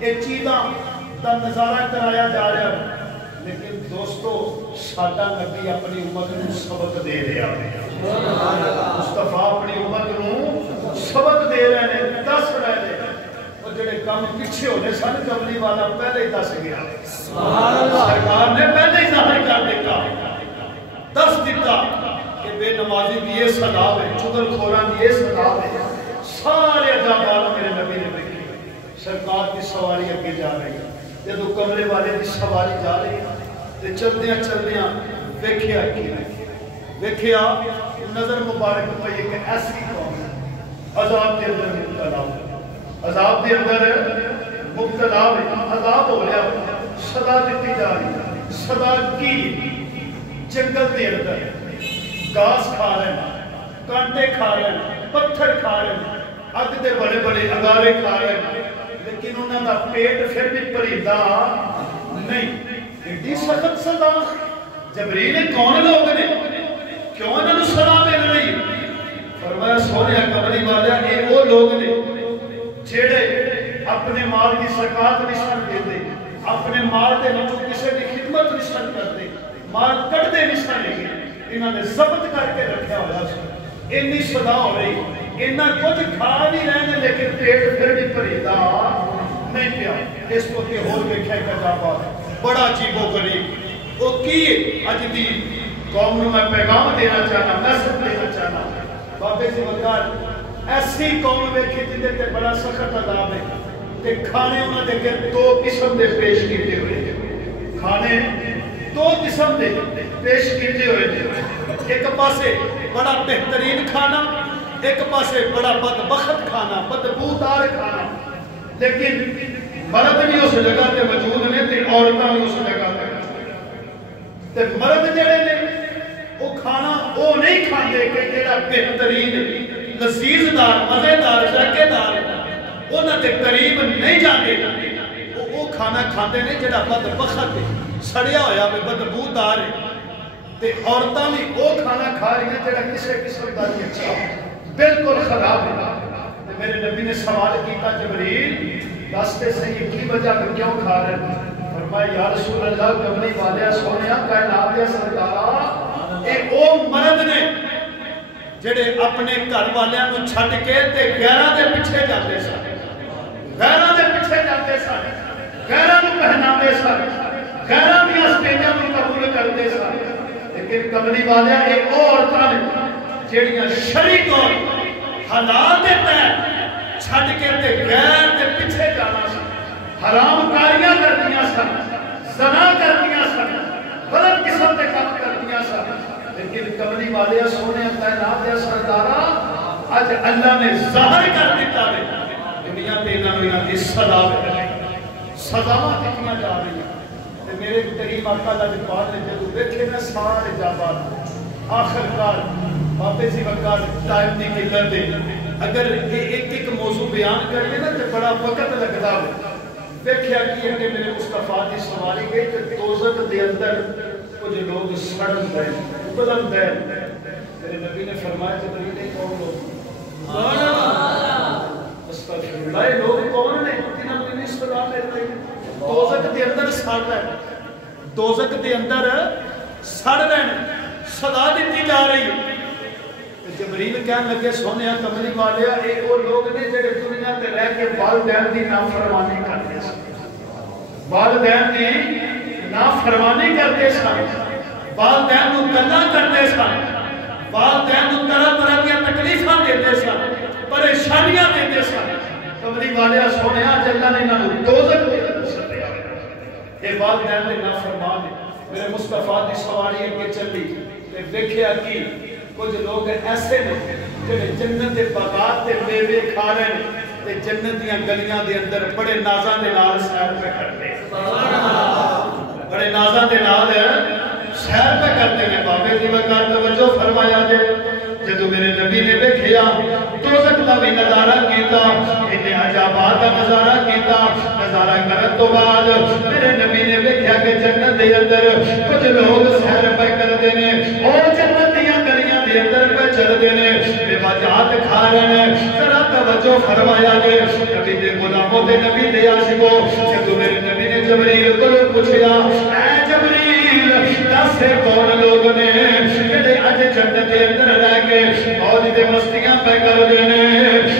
یہ چیزاں دا نظارہ کرایا جا رہا ہے لیکن دوستو ساڈا نبی اپنی امت نو سبق دے رہا ہے مصطفیٰ اپنی امت نو سبق دے رہے ہیں دس رہے ہیں اور جڑے کام پیچھے ہونے سن کملی والا پہلے ہی دس گیا سرکار نے پہلے ہی ظاہر کر دیتا دس دیتا کہ بے نمازی بھی یہ سلاب ہے چگل خوران بھی یہ سلاب ہے سارے عذابات میرے نبی نے دیکھے سرکار کی سواری اگے جا رہی ہے جدو کمرے والے کی سواری جا رہی ہے تے چلدیاں ویکھیا کی ویکھیا نظر مبارک پہ ایک ایسی قوم عذاب کے اندر مبتلا عذاب کے اندر مبتلا عذاب ہو رہا صدا دیتی جا رہی ہے صدا کی جنگل کے اندر گاس کھا رہے ہیں کانٹے کھا رہے ہیں پتھر کھا رہے ہیں اگ دے بڑے بڑے انگارے کھا رہے ہیں لیکن انہوں نے پیٹ پھر بھی پریدہ نہیں اتنی سخت صدا جبریل کون لوگ نے کیوں انہوں نے صدا مل رہی فرمایا سونے قبری والے یہ وہ لوگ نے جڑے اپنے مال کی زکات نہیں دیتے اپنے مال دے وچوں کسی کی خدمت نہیں کرتے مال کٹتے نہیں انہوں نے ضبط کر کے رکھا ہوا اتنی صدا ہو رہی اتنا کچھ کھا نہیں رہے لیکن پیٹ پھر بھی پریدا نہیں پیا اس کو کہ ہو دیکھا ایک عجابہ بڑا عجیب و غریب وہ کی اج دی قوم میں پیغام دینا چاہنا میسج دینا چاہنا کھانا بابے سی وقار ایسی قوم ویکھی جندے تے بڑا سخت عذاب ہے تے کھانے انہاں دے کے دو قسم دے پیش کیتے ہوئے کھانے دو قسم دے پیش کیتے ہوئے ایک پاسے بڑا بہترین کھانا ایک پاسے بڑا بدبخت کھانا بدبودار کھانا لیکن مرد بھی اس جگہ تے موجود نے تے عورتاں بھی اس جگہ تے مرد جڑے نے وہ کھانا وہ نہیں کھاندے کہ جڑا بہترین لذیذ دار مزیدار ذائقے دار انہاں دے قریب نہیں جاندے وہ کھانا کھاندے نے جڑا بدبخت ہے سڑیا ہویا ہے بدبودار ہے تے عورتاں بھی وہ کھانا کھا رہی ہیں جڑا کسے قسم دا نہیں اچھا بالکل خراب ہے تے میرے نبی نے سوال کیتا جبریل دستے صحیح کی وجہ میں کیوں کھا رہے ہیں فرمایا یا رسول اللہ کملی والے سونیا کائنات دے سرکارا اے او مرد نے جڑے اپنے گھر والیاں نوں چھڈ کے تے غیراں دے پیچھے جاندے سن غیراں دے پیچھے جاندے سن غیراں نوں پہناندے سن غیراں دی سٹیجاں نوں قبول کردے سن لیکن کملی والے اے او عورتاں نے جڑیاں شرعی طور حلال دے تحت چھڈ کے تے غیر دے پیچھے جانا سن حرام کاریاں کردیاں سن زنا کردیاں سن غلط قسم دے کام کردیاں سن لیکن کملی والے سونے کائنات دے سردارا اج اللہ نے ظاہر کر دیتا ہے دنیا تے انہاں نوں دی سزا ملے سزاواں دتیاں جا رہی ہیں تے میرے کریم آقا دا جواب نے جدوں ویکھے نا سارے جواب آخر کار بابے سی وقار ٹائم دی قلت ہے اگر ایک موضوع بیان کریے نا تو بڑا وقت لگتا ہے دیکھیا کہ میرے مصطفیٰ دی سواری گئی کہ دوزخ دے اندر کچھ لوگ سڑن دے ابلن دے میرے نبی نے فرمایا جبریل نے کون لوگ استغفر اللہ لوگ کون نے جنہاں نے نہیں سزا دیتے دوزخ دے اندر سڑ رہے دوزخ دے اندر سڑ رہے سزا دیتی جا رہی ہے جبریل کہنے لگے سونیا کملی والیا اے وہ لوگ نے جڑے دنیا تے رہ کے والدین دی نافرمانی کرتے سن والدین دی نافرمانی کرتے سن والدین نوں گلاں کرتے سن والدین نوں طرح طرح دی تکلیفاں دیتے سن پریشانیاں دیتے سن کملی والیا سونیا اللہ نے انہاں نوں دوزخ دے اندر سٹیا اے والدین دے نافرمان میرے مصطفیٰ دی سواری اگے چلی تے ویکھیا کہ کچھ لوگ ایسے نے جڑے جنت دے باغات تے میوے کھا رہے ہیں تے جنت دیاں گلیاں دے اندر بڑے نازاں دے نال سیر پہ کرتے ہیں سبحان اللہ بڑے نازاں دے نال سیر پہ کرتے ہیں بابے دی وقار توجہ فرمایا جے جدوں میرے نبی نے ویکھیا دوزخ دا بھی نظارہ کیتا انہیں عجابات دا نظارہ کیتا نظارہ کرن تو بعد میرے نبی نے ویکھیا کہ جنت دے اندر کچھ لوگ سیر پہ کردے نے اور جنت دیاں گلیاں دے اندر پہ چلدے نے بے وجہات کھا رہے ہیں ذرا توجہ فرمایا جے نبی دے غلاموں تے نبی دے عاشقوں جدوں میرے نبی نے جبریل کو پوچھیا اے جبریل دس کون لوگ نے جڑے اج جنت دے اندر رہ کے موج دے مستیاں پہ کردے نے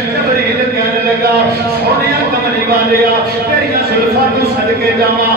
جبریل کہنے لگا سونیا کملی والیا تیریاں زلفاں تو صدقے جاواں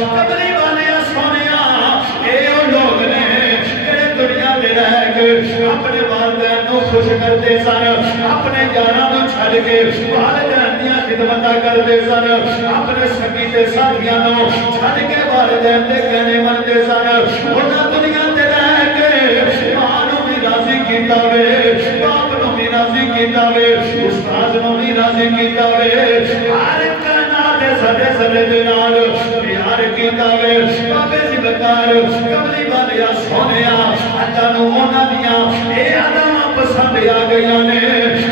کملی والیا سونیا اے او لوگ نے جڑے دنیا تے رہ کے اپنے والدین نوں خوش کردے سن اپنے یاراں نوں چھڈ کے والدین دیاں خدمتاں کردے سن اپنے سکی تے ساتھیاں نوں چھڈ کے والدین دے کہنے مندے سن انہاں دنیا تے رہ کے ماں نوں بھی راضی کیتا وے باپ نوں بھی راضی کیتا وے استاد نوں بھی راضی کیتا وے ہر کائنات دے سارے سارے دے نال پیار کیتا وے بابے سی وقار کملی والیا سونیا اللہ نوں انہاں دیاں اے اداواں پسند آ گئیاں نے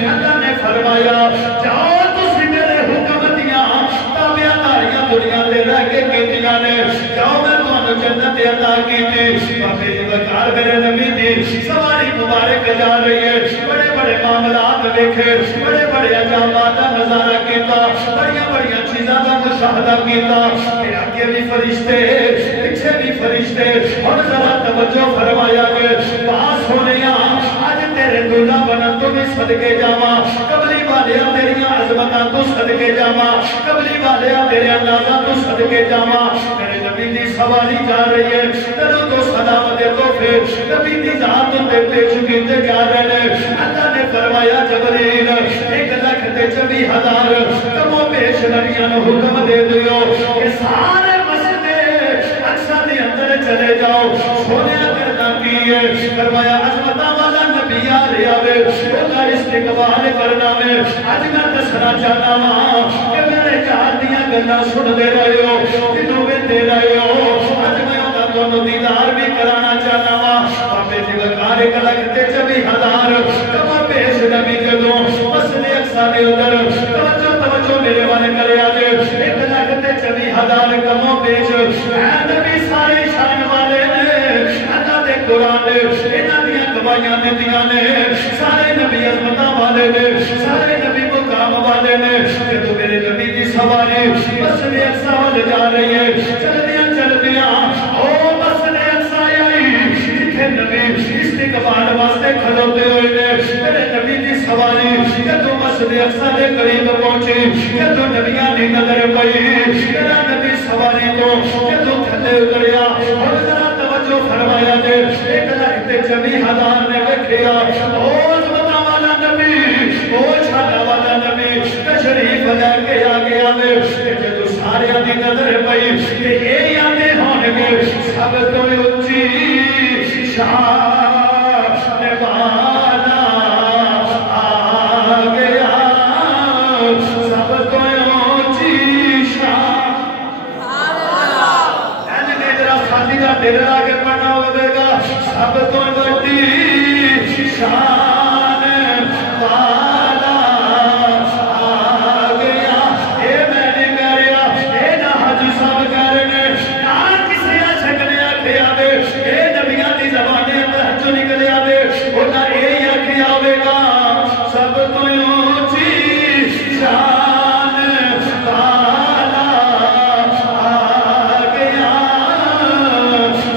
اللہ نے فرمایا جاؤ تسی میرے حکم دیاں تابعداریاں دنیا تے رہ کے کیتیاں نے جاؤ میں تانوں جنت عطا کیتی بابے سی وقار میرے نبی دی سواری مبارک جا رہی ہے بڑے بڑے معاملات دیکھے بڑے بڑے عجائبات کا نظارہ کیتا بڑیاں بڑیاں چیزاں کا مشاہدہ کیتا کہ آگے بھی فرشتے پیچھے بھی فرشتے اور ذرا توجہ فرمایا کہ پاس ہونیاں آج تیرے دلہا بنن تو بھی صدقے جاواں قبلی والیاں تیریاں عظمتاں تو صدقے جاواں قبلی والیاں تیرے اندازاں تو صدقے جاواں میرے نبی نبی دی سواری جا رہی ہے درود و سلام دے تحفے نبی دی ذات تے پیش کیتے جا رہے ہیں اللہ نے فرمایا جبریل 1,24,000 کمو پیش نبیاں نو حکم دے دیو کہ سارے مسجد اقصی دے اندر چلے جاؤ سونے کرنا کی ہے فرمایا عظمتہ والا نبی آ رہا ہے انہا استقبال کرنا میں آج میں دسنا چاہتا ہوں کہ میرے چار دیاں گلنا سن دے رہے ہو کنوں میں دے رہے ہو آج میں انہا دونوں دیدار بھی کرانا چاہتا ہوں بابے جی وقار 1,24,000 کما پیش نبی جدوں مسجد اقصی دے ادھر توجہ میرے والے کرے آجے 1,24,000 کما پیش اے نبی سارے شان والے نے اللہ دے قرآن انہاں دیاں گواہیاں دیتیاں نے سارے نبی عظمتاں والے نے سارے نبی مقام والے نے کہ تو میرے نبی دی سواری مسجد اقصی والے جا رہی ہے چل دیاں او مسجد اقصی آئی جتھے نبی استقبال واسطے کھلوتے ہوئے نے میرے نبی دی سواری کہ تو مسجد اقصی دے قریب پہنچی کہ تو نبیاں دی نظر پئی میرا نبی سواری تو کہ تو تھلے اتریا اور ذرا توجہ فرمایا دے 1,24,000 نے وکھیا او عظمتاں والا نبی او چھاڑا والا نبی تشریف لے کے آ گیا میں کہ جدوں سارے دی نظر پئی کہ اے آندے ہون گے سب تو اونچی شان والا آ گیا سب تو اونچی شان والا نے ذرا خالی دا دل لا کے پڑھنا ہوے گا سب تو بڑی شان والا آ گیا اے میں نے کریا اے نہ حج سب کرنے نہ کسی عاشق نے آکھیا وے اے نبیاں دی زبانیں اندر حج نکلے آوے انہاں اے آکھیا ہوے گا سب تو اونچی شان والا آ گیا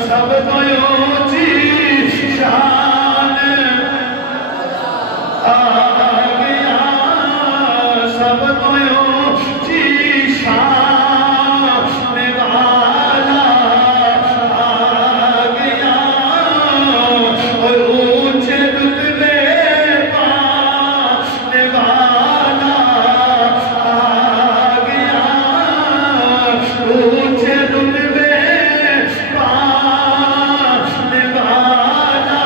سب تو اونچی شان آ گیا سب تو اونچی شان والا آ گیا اور اونچے رتبے پانے والا آ گیا اونچے رتبے پانے والا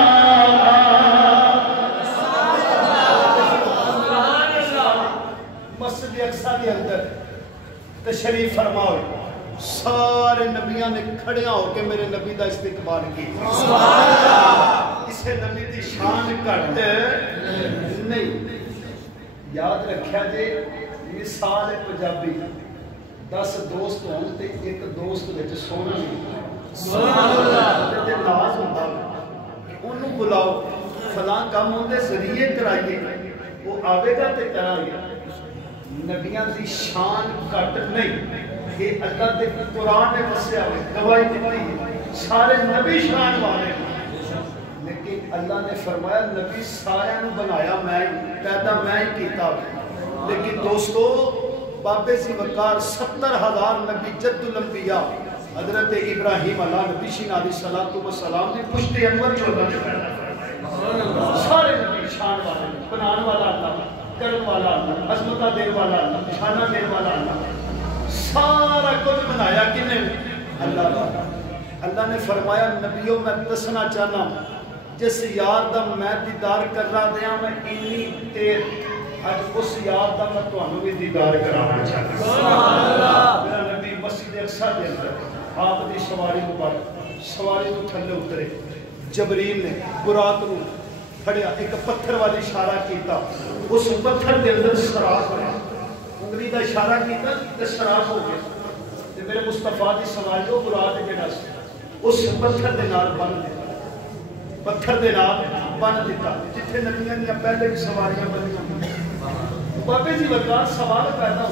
مسجد اقصی کے اندر تشریف فرماؤ سارے نبیاں نے کھڑیاں ہو کے میرے نبی دا استقبال کی اسے نبی دی شان گھٹ نہیں یاد رکھیا جے مثال پنجابی 10 دوست ہون تے ایک دوست وچ سونا نہیں سبحان اللہ تے ناز ہوندا اونوں بلاؤ فلاں کام ہوندے ذریعے کرائیے وہ آوے گا تے کرائیے نبیاں دی شان گھٹ نہیں یہ اللہ دے قرآن نے بسیا ہوئے گواہی دیتی سارے نبی شان والے لیکن اللہ نے فرمایا نبی سارے نو بنایا میں پیدا میں کیتا لیکن دوستو بابے سی وقار 70,000 نبی جد الانبیاء حضرت ابراہیم علیہ نبی شین علیہ السلام دی پشت انور جو اللہ نے پیدا فرمایا سارے نبی شان والے بنان والا اللہ کرم والا اللہ عظمتہ دین والا اللہ شانہ دین والا اللہ سارا کچھ بنایا کنے اللہ نے فرمایا نبیوں میں دسنا چاہنا جس یار دا میں دیدار کر رہا دیا میں انی تیر آج اس یار دا میں تو انہوں بھی دیدار کرانا چاہتا میرا نبی مسجد اقصی دے اندر آپ دی سواری مبارک سواری تو تھلے اترے جبریل نے برات رو کھڑیا ایک پتھر والی اشارہ کیتا اس پتھر دے اندر سراغ ہویا انگلی دا اشارہ کیتا تے سراغ ہو گیا تے میرے مصطفیٰ دی سواری کو برات جڑا سی اس پتھر دے نال بن دیتا پتھر دے نال بن دیتا جتھے نبیاں دی پہلے بھی سواریاں بنیاں بابے جی وقار سوال پیدا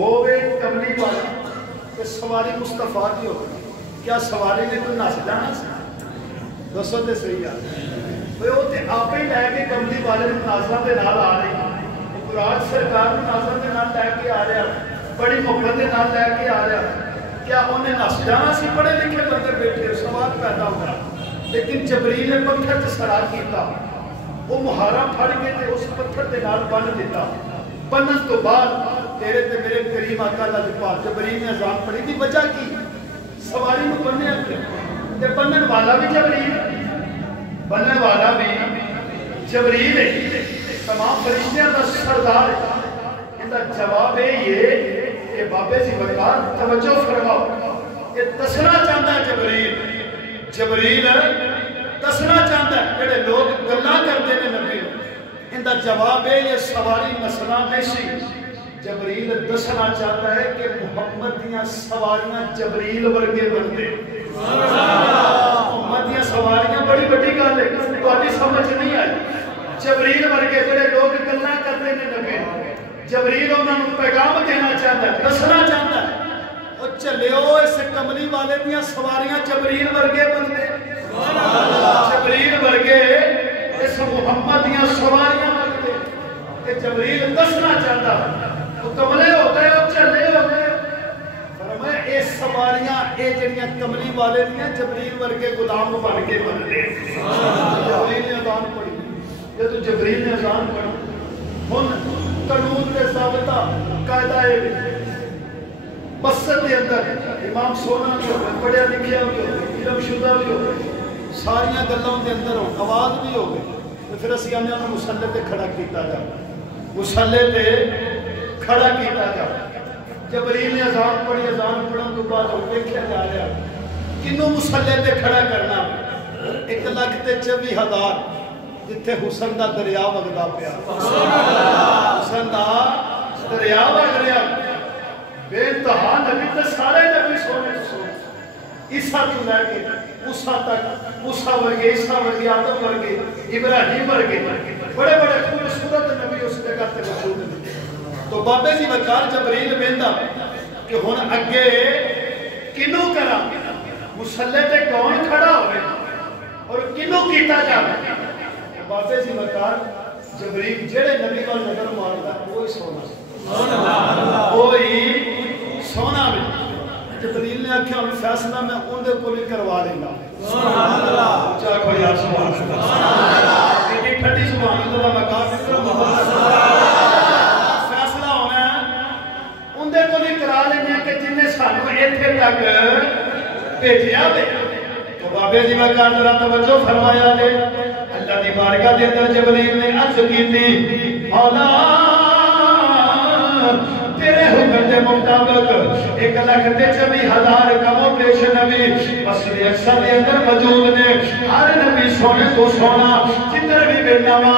ہوئے کملی والی کہ سواری مصطفیٰ دی ہو کیا سواری نے کوئی نس جانا سی دسو تے صحیح ہے وہ تے آپ ہی لے کے کملی والے مناظرہ دے نال آ رہی قرآن سرکار مناظرہ دے نال لے کے آ رہا بڑی محبت دے نال لے کے آ رہا کیا انہیں نس جانا سی پڑھے لکھے بندے بیٹھے سوال پیدا ہوگا لیکن جبریل نے پتھر سے سرا کیتا وہ مہارا پھڑ کے تے اس پتھر دے نال بن دیتا بنن تو بعد تیرے تے میرے کریم آقا اللہ دے پاک جبریل نے اذان پڑھی دی وجہ کی سواری نو بننے تے بنن والا بھی جبریل بننے والا بھی جبریل ہے تمام فرشتیاں دا سردار ہے ان دا جواب ہے یہ کہ بابے سی وقار توجہ فرماؤ کہ دسنا چاہتا ہے جبریل دسنا چاہتا ہے جڑے لوگ گلاں کرتے ہیں نبی ان دا جواب ہے یہ سواری نسلہ نہیں سی جبریل دسنا چاہتا ہے کہ محمد دیاں سواریاں جبریل ورگے بندے محمد دیاں سواریاں بڑی بڑی گل ہے تہاڈی سمجھ نہیں آئی جبریل ورگے جڑے لوگ گلاں کرتے ہیں نبی جبریل انہوں نے پیغام دینا چاہتا ہے دسنا چاہتا ہے اور چلیو اس کملی والے دیاں سواریاں جبریل ورگے بندے جبریل ورگے اس محمد دیاں سواریاں بندے کہ جبریل دسنا چاہتا ہے وہ کملے ہو گئے اور چلے ہو گئے فرمایا اے سواریاں اے جڑیاں کملی والے دیاں جبریل ورگے غلام بن کے بندے جبریل نے اذان پڑھی یہ تو جبریل نے اذان پڑھی ہن قانون کے ضابطہ قاعدہ ہے مسجد کے اندر امام سونا بھی ہو پڑھیا لکھیا بھی ہو علم شدہ بھی ہو ساریاں گلاں کے اندر ہو آواز بھی ہو گئی پھر اسی آنے انہوں مسلح تے کھڑا کیتا جا مسلح تے کھڑا کیتا جا جبریل نے اذان پڑھی اذان پڑھن تو بعد وہ دیکھا جا رہا کنوں مسلح تے کھڑا کرنا 1,24,000 جتھے حسن دا دریا وگدا پیا حسن دا دریا وگ رہا بے انتہا نبی تے سارے نبی سونے سونے عیسیٰ تو لے کے موسیٰ تک موسیٰ ورگے عیسیٰ ورگے آدم ورگے ابراہیم ورگے بڑے بڑے خوبصورت نبی اس جگہ تے موجود ہیں تو بابے جی وقار جبریل ویندا کہ ہن اگے کنوں کرا مسلح تے کون کھڑا ہوئے اور کنوں کیتا جاوے بابے سی وقار جبریل جڑے نبی کو نظر ماردا وہی سونا وہی سونا میں جبریل نے آکھیا ہن فیصلہ میں اون دے کول ہی کروا لیں گا سبحان اللہ چاہ کوئی آپ سبحان اللہ ایڈی ٹھنڈی سبحان اللہ دا مقام فیصلہ ہونا اون دے کول ہی کرا لیں کہ جن نے سانو ایتھے تک بھیجیا وے تو بابے جی وقار ذرا توجہ فرمایا جے اللہ دی بارگاہ دے اندر جبریل نے عرض کی تھی مولا تیرے حکم دے مطابق 1,24,000 کمو پیش نبی مسجد اقصی دے اندر موجود نے ہر نبی سونے تو سونا جدھر بھی ملنا وا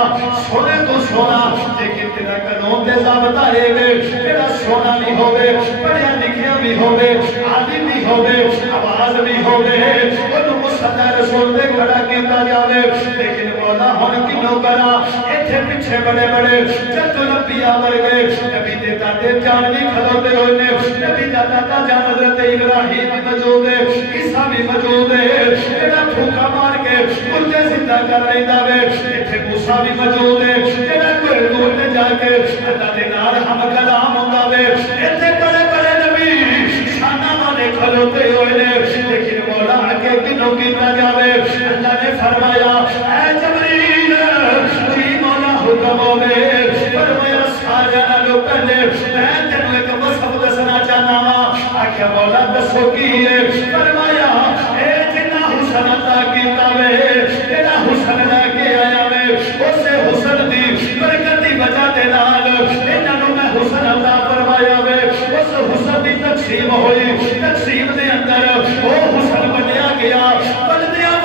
سونے تو سونا لیکن تیرا قانون دے ضابطہ ہے وے تیرا سونا بھی ہوے پڑھیا لکھیا بھی ہوے عالم بھی ہوے آواز بھی ہوے اونوں مصطفی رسول دے کھڑا کیتا جاوے لیکن مولا ہن کینوں کرا ایتھے پیچھے بڑے بڑے جدو نبیاں ورگے نبی دے دادے جان بھی کھلوتے ہوئے نے نبی دا دادا جان حضرت ابراہیم بھی موجود ہے عیسیٰ بھی موجود ہے جڑا پھوکا مار کے مردے زندہ کر رہندا وے ایتھے موسیٰ بھی موجود ہے جڑا کوئی دور تے جا کے اللہ دے نال ہم کلام ہوندا وے ایتھے بڑے بڑے نبی شاناں والے کھلوتے ہوئے نے لیکن مولا اگے کینوں کیتا جاوے اللہ نے فرمایا اے جبریل جی مولا حکم ہوے فرمایا سارے نالوں پہلے میں تینوں ایک وصف دسنا چاہنا وا آکھیا مولا دسو کی ہے فرمایا اے جنہ حسن عطا کیتا وے جڑا حسن لے کے آیا وے اسے حسن دی برکت دی وجہ دے نال انہاں نوں میں حسن عطا فرمایا وے اس حسن دی تقسیم ہوئی تقسیم دے اندر وہ حسن بنیا گیا بندیاں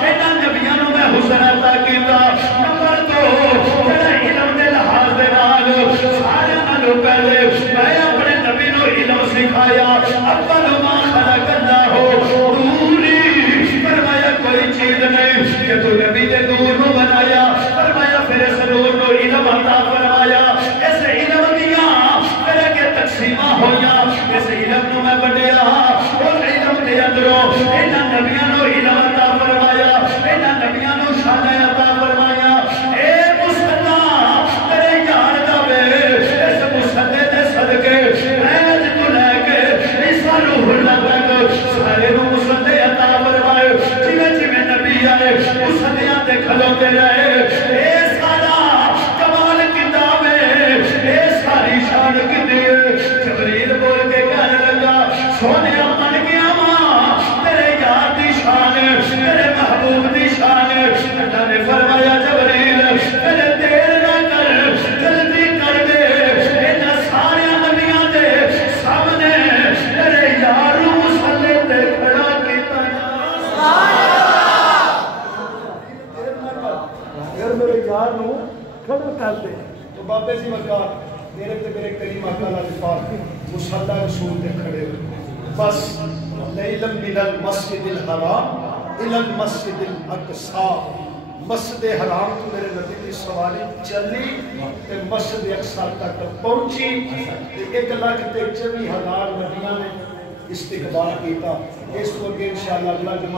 انہاں نبیاں نوں میں حسن عطا کیتا نمبر 2 جڑا علم دے لحاظ دے نال سارے نالوں پہلے میں اپنے نبی نوں علم سکھایا اول ما خلق اللہ کھلوتے رہے اے سارا کمال کتاب ہے اے ساری شان کتنی ہے جبریل بول کے کہنے لگا سونے من گیا ماں تیرے یار دی شان تیرے محبوب دی شان اللہ نے فرمایا جبریل تیرے دیر نہ کر جلدی کر دے انہاں سارے نبیاں دے سامنے تیرے یار مسلے تے کھڑا کیتا اگر میرے یار نو کھڑا کر دے تو بابے سی وقار میرے تے میرے کریم آقا علیہ پاک مصلی رسول دے کھڑے بس لیلم من المسجد الحرام الى المسجد الاقصی مسجد حرام تو میرے نبی کی سواری چلی تے مسجد اقصی تک پہنچی 1,24,000 نبیاں نے استقبال کیتا اس کو اگے انشاءاللہ اگلا جمعہ